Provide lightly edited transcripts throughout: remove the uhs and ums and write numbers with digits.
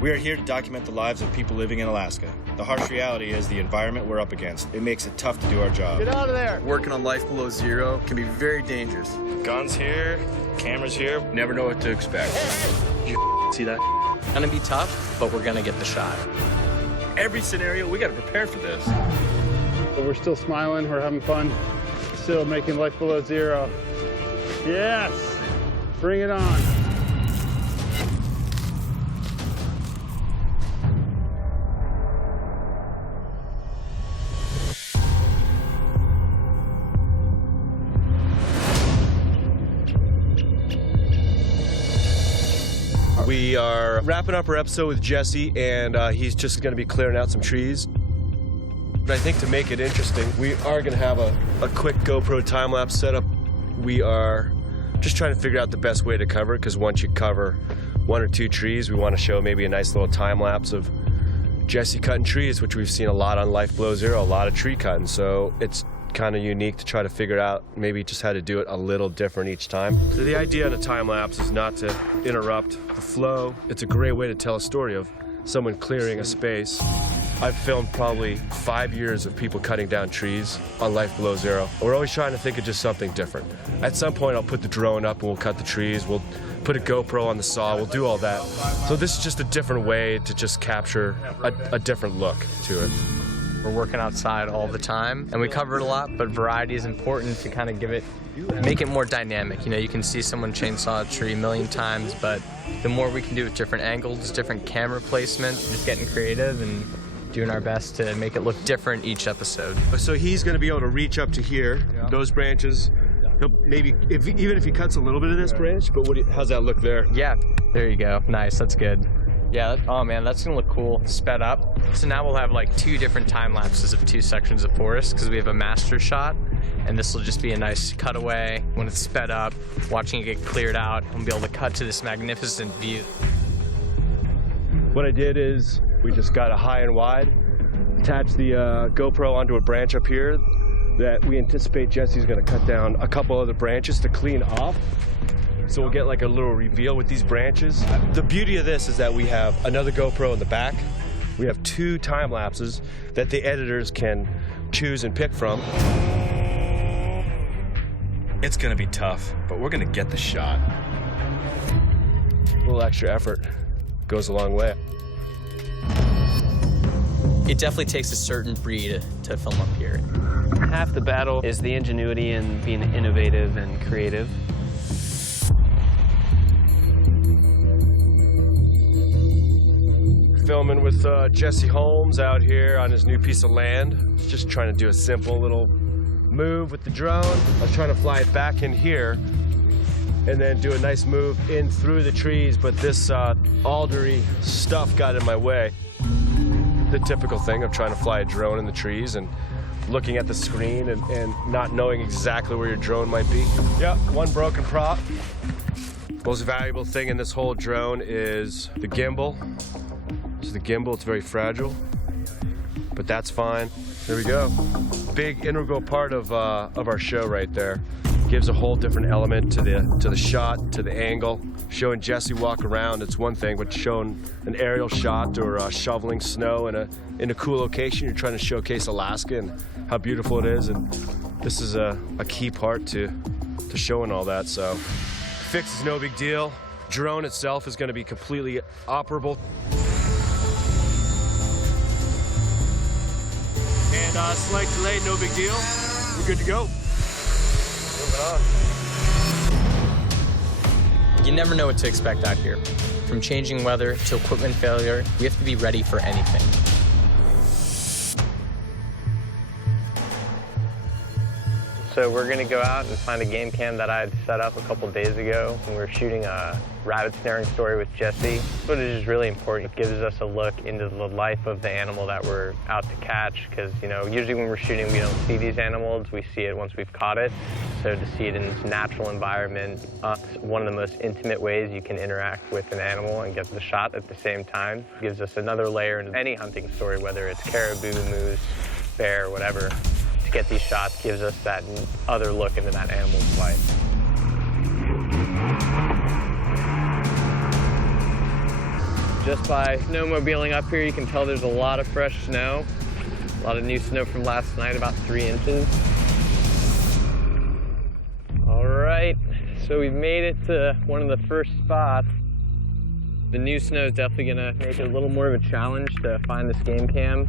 We are here to document the lives of people living in Alaska. The harsh reality is the environment we're up against. It makes it tough to do our job. Get out of there! Working on life below zero can be very dangerous. Guns here, cameras here. Never know what to expect. You see that? Gonna be tough, but we're gonna get the shot. Every scenario, we gotta prepare for this. But we're still smiling, we're having fun, still making life below zero. Yes! Bring it on. We are wrapping up our episode with Jesse, and he's just going to be clearing out some trees. But I think to make it interesting, we are going to have a quick GoPro time-lapse setup. We are just trying to figure out the best way to cover it, because once you cover one or two trees, we want to show maybe a nice little time-lapse of Jesse cutting trees, which we've seen a lot on Life Below Zero, a lot of tree cutting. So it's kind of unique to try to figure out maybe just how to do it a little different each time. So the idea of a time-lapse is not to interrupt the flow. It's a great way to tell a story of someone clearing a space. I've filmed probably 5 years of people cutting down trees on Life Below Zero. We're always trying to think of just something different. At some point I'll put the drone up and we'll cut the trees. We'll put a GoPro on the saw, we'll do all that. So this is just a different way to just capture a different look to it. We're working outside all the time, and we cover it a lot, but variety is important to kind of make it more dynamic. You know, you can see someone chainsaw a tree a million times, but the more we can do with different angles, different camera placement, just getting creative and doing our best to make it look different each episode. So he's going to be able to reach up to here, those branches. He'll maybe, even if he cuts a little bit of this branch, but how's that look there? Yeah, there you go. Nice, that's good. Yeah, oh man, that's gonna look cool, sped up. So now we'll have like 2 different time lapses of 2 sections of forest, because we have a master shot, and this will just be a nice cutaway when it's sped up, watching it get cleared out, and be able to cut to this magnificent view. What I did is, we just got a high and wide, attached the GoPro onto a branch up here that we anticipate Jesse's gonna cut down a couple other branches to clean off. So we'll get like a little reveal with these branches. The beauty of this is that we have another GoPro in the back. We have 2 time lapses that the editors can choose and pick from. It's gonna be tough, but we're gonna get the shot. A little extra effort goes a long way. It definitely takes a certain breed to film up here. Half the battle is the ingenuity and being innovative and creative. Filming with Jesse Holmes out here on his new piece of land. Just trying to do a simple little move with the drone. I was trying to fly it back in here and then do a nice move in through the trees, but this aldery stuff got in my way. The typical thing of trying to fly a drone in the trees and looking at the screen and not knowing exactly where your drone might be. Yep, one broken prop. Most valuable thing in this whole drone is the gimbal. This is the gimbal, it's very fragile, but that's fine. There we go. Big integral part of our show right there. Gives a whole different element to the shot, to the angle. Showing Jesse walk around, it's one thing, but showing an aerial shot or shoveling snow in a cool location, you're trying to showcase Alaska and how beautiful it is, and this is a key part to showing all that, so. Fix is no big deal. Drone itself is gonna be completely operable. And slight delay, no big deal. We're good to go. Moving on. You never know what to expect out here. From changing weather to equipment failure, we have to be ready for anything. So we're gonna go out and find a game cam that I had set up a couple days ago when we were shooting a rabbit snaring story with Jesse. Footage is really important. It gives us a look into the life of the animal that we're out to catch, because usually when we're shooting we don't see these animals, we see it once we've caught it. So to see it in its natural environment, one of the most intimate ways you can interact with an animal and get the shot at the same time, gives us another layer into any hunting story, whether it's caribou, moose, bear, whatever. To get these shots gives us that other look into that animal's life. Just by snowmobiling up here, you can tell there's a lot of fresh snow. A lot of new snow from last night, about 3 inches. All right, so we've made it to one of the first spots. The new snow is definitely gonna make it a little more of a challenge to find this game cam.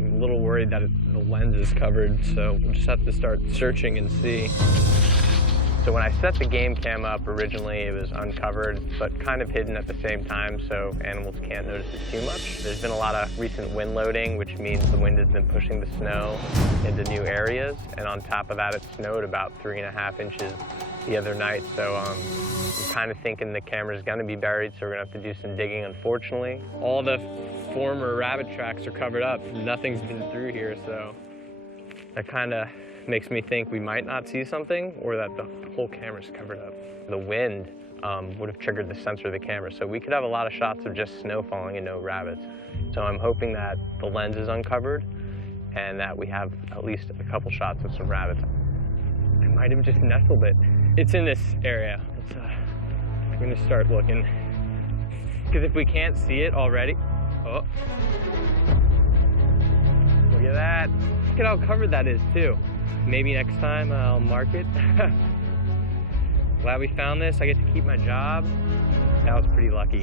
I'm a little worried that the lens is covered, so we'll just have to start searching and see. So when I set the game cam up originally, it was uncovered, but kind of hidden at the same time, so animals can't notice it too much. There's been a lot of recent wind loading, which means the wind has been pushing the snow into new areas, and on top of that, it snowed about 3.5 inches the other night, so I'm kind of thinking the camera's gonna be buried, so we're gonna have to do some digging, unfortunately. All the former rabbit tracks are covered up. Nothing's been through here, so that kind of makes me think we might not see something, or that the whole camera's covered up. The wind would have triggered the sensor of the camera, so we could have a lot of shots of just snow falling and no rabbits. So I'm hoping that the lens is uncovered and that we have at least a couple shots of some rabbits. I might have just nestled it. It's in this area. I'm gonna start looking. Because if we can't see it already, oh, look at that. Look at how covered that is too. Maybe next time I'll mark it. Glad we found this. I get to keep my job. That was pretty lucky.